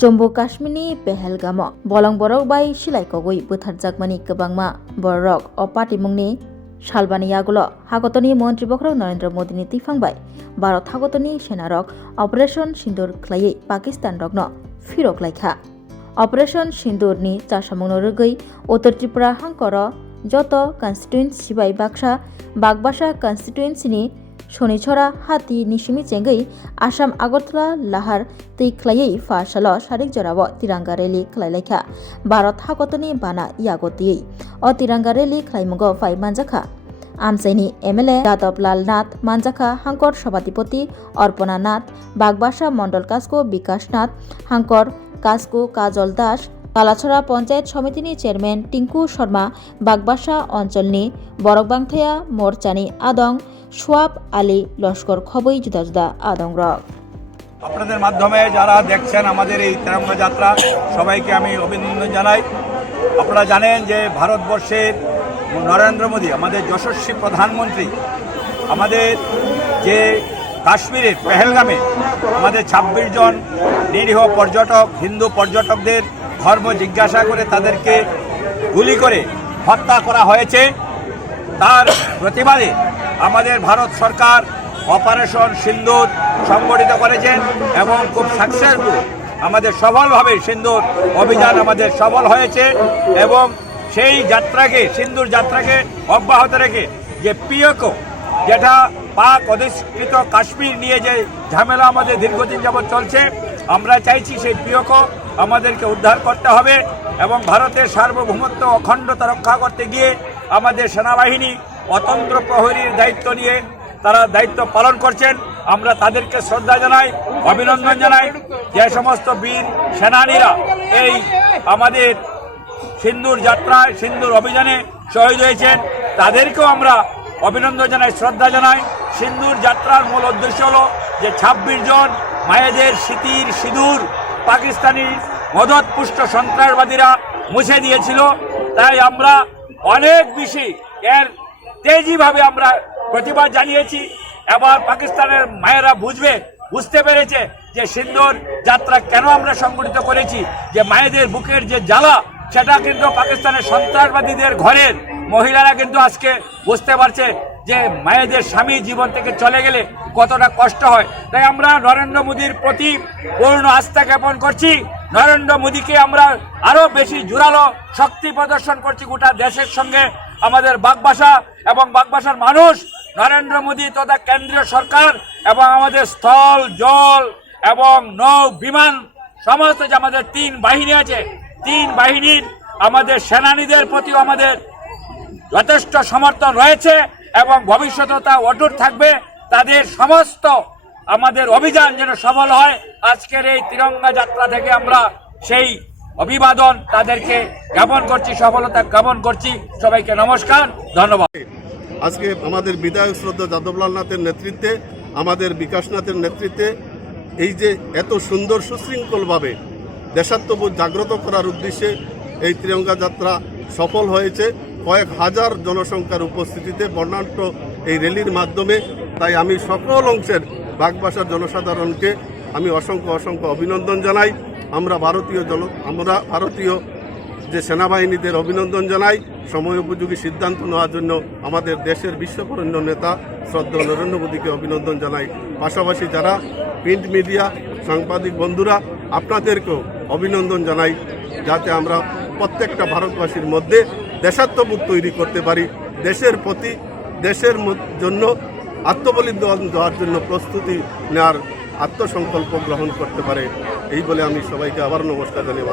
जम्मू काश्मीरनि पेहेलगामाव बलं बरक bai सिलाइकगै बुथारजाकमानि गोबांमा Barak a party मुंनि सालबानि आगुलो हागतनि मन्त्रि बखरक Narendra मोदीनि तिफांबाय Bharat हागतनि सेनारक operation सिंदूर ख्लायै Pakistan रकनो फिरक लायखा operation सिंदूरनि चासामुंनो रगै उत्तर त्रिपुरा हांकर जत कन्स्टिट्युएन्सि bye बागबासा कन्स्टिट्युएन्सिनि शनिछरा हाती निशिमी चेंगै आसाम आगरतला लाहार तै ख्लायै फासाल सारिक जराव तिरंगा रैली ख्लायलायखा भारत हागतनि बाना यागतियै अ तिरंगा रैली ख्लायमुंगो फाय मानजाखा आमचाइनि एमएलए यादव लाल नाथ मानजाखा हांकर सभापति अर्पणा नाथ बागबासा मंडल कास्को विकास नाथ हांकर कास्को काजल दास कालाछड़ा पंचायत समितिनि चेयरमैन टिंकू शर्मा बागबासा अंचलनि बरकबांथाया मोर्चानि आदं সোয়াব আলী লস্কর খবই জুদা জুদা আদং রক। আপনাদের মাধ্যমে যারা দেখছেন আমাদের এই তিরঙ্গা যাত্রা সবাইকে আমি অভিনন্দন জানাই। আপনারা জানেন যে ভারতবর্ষের নরেন্দ্র মোদী আমাদের যশস্বী প্রধানমন্ত্রী আমাদের যে কাশ্মীরের পেহেলগামে আমাদের ২৬ জন নিরীহ পর্যটক হিন্দু পর্যটকদের ধর্ম জিজ্ঞাসা করে তাদেরকে গুলি করে হত্যা করা হয়েছে, তার প্রতিবাদে আমাদের ভারত সরকার অপারেশন সিন্দুর সংগঠিত করেছেন এবং খুব সাকসেসফুল আমাদের সফলভাবে সিন্দুর অভিযান আমাদের সফল হয়েছে এবং সেই যাত্রাকে সিন্দুর যাত্রাকে অব্যাহত রেখে যে পিওকো যেটা পাক অধিকৃত কাশ্মীর নিয়ে যে ঝামেলা আমাদের দীর্ঘদিন যাবৎ চলছে, আমরা চাইছি সেই পিওকো আমাদেরকে উদ্ধার করতে হবে এবং ভারতের সার্বভৌমত্ব অখণ্ডতা রক্ষা করতে গিয়ে আমাদের সেনাবাহিনী অতন্ত্র প্রহরীর দায়িত্ব নিয়ে তারা দায়িত্ব পালন করছেন। আমরা তাদেরকে শ্রদ্ধা জানাই, অভিনন্দন জানাই। যে সমস্ত বীর সেনানীরা এই আমাদের সিন্দুর যাত্রায় সিন্দুর অভিযানে শহীদ হয়েছেন তাদেরকেও আমরা অভিনন্দন জানাই, শ্রদ্ধা জানাই। সিন্দুর যাত্রার মূল উদ্দেশ্য হলো যে ২৬ জন মায়েদের স্মৃতির সিঁদুর পাকিস্তানি মদতপুষ্ট সন্ত্রাসবাদীরা মুছে দিয়েছিল, তাই আমরা অনেক বেশি এর তেজিভাবে আমরা প্রতিবাদ জানিয়েছি। এবার পাকিস্তানের মায়েরা বুঝতে পেরেছে যে সিন্দুর যাত্রা কেন আমরা সংগঠিত করেছি, যে মায়েদের বুকের যে জ্বালা সেটা কিন্তু পাকিস্তানের সন্ত্রাসবাদীদের ঘরের মহিলারা কিন্তু আজকে বুঝতে পারছে যে মায়েদের স্বামী জীবন থেকে চলে গেলে কতটা কষ্ট হয়। তাই আমরা নরেন্দ্র মোদীর প্রতি পূর্ণ আস্থা জ্ঞাপন করছি। নরেন্দ্র মোদীকে আমরা আরো বেশি জোরালো শক্তি প্রদর্শন করছি গোটা দেশের সঙ্গে। আমাদের বাগবাসা এবং বাগবাসার মানুষ নরেন্দ্র মোদী তথা কেন্দ্রীয় সরকার এবং আমাদের স্থল জল এবং নৌ বিমান সমস্ত যে আমাদের ৩ বাহিনী আছে, ৩ বাহিনীর আমাদের সেনানীদের প্রতিও আমাদের যথেষ্ট সমর্থন রয়েছে এবং ভবিষ্যতে তা অটুট থাকবে। তাদের সমস্ত আমাদের অভিযান যেন সফল হয়, আজকের এই তিরঙ্গা যাত্রা থেকে আমরা সেই অভিবাদন তাদেরকে জ্ঞাপন করছি, সফলতা জ্ঞাপন করছি। সবাইকে নমস্কার, ধন্যবাদ। আজকে আমাদের বিধায়ক শ্রদ্ধা যাদবলাল নাথের নেতৃত্বে আমাদের বিকাশ নাথের নেতৃত্বে এই যে এত সুন্দর সুশৃঙ্খলভাবে দেশাত্মবোধ জাগ্রত করার উদ্দেশ্যে এই তিরঙ্গা যাত্রা সফল হয়েছে কয়েক হাজার জনসংখ্যার উপস্থিতিতে বর্ণাঢ্য এই র্যালির মাধ্যমে। তাই আমি সকল অংশের বাগবাসার জনসাধারণকে আমি অসংখ্য অভিনন্দন জানাই। আমরা ভারতীয় যে সেনাবাহিনীদের অভিনন্দন জানাই সময় উপযোগী সিদ্ধান্ত নেওয়ার জন্য। আমাদের দেশের বিশ্ববরেণ্য নেতা শ্রদ্ধেয় নরেন্দ্র মোদীকে অভিনন্দন জানাই। পাশাপাশি যারা প্রিন্ট মিডিয়া সাংবাদিক বন্ধুরা আপনাদেরকেও অভিনন্দন জানাই, যাতে আমরা প্রত্যেকটা ভারতবাসীর মধ্যে দেশাত্মবোধ তৈরি করতে পারি, দেশের প্রতি দেশের জন্য আত্মবলিদান দেওয়ার জন্য প্রস্তুতি নেওয়ার আত্মসংকল্প গ্রহণ করতে পারে। এই বলে আমি সবাইকে আবার নমস্কার জানিয়ে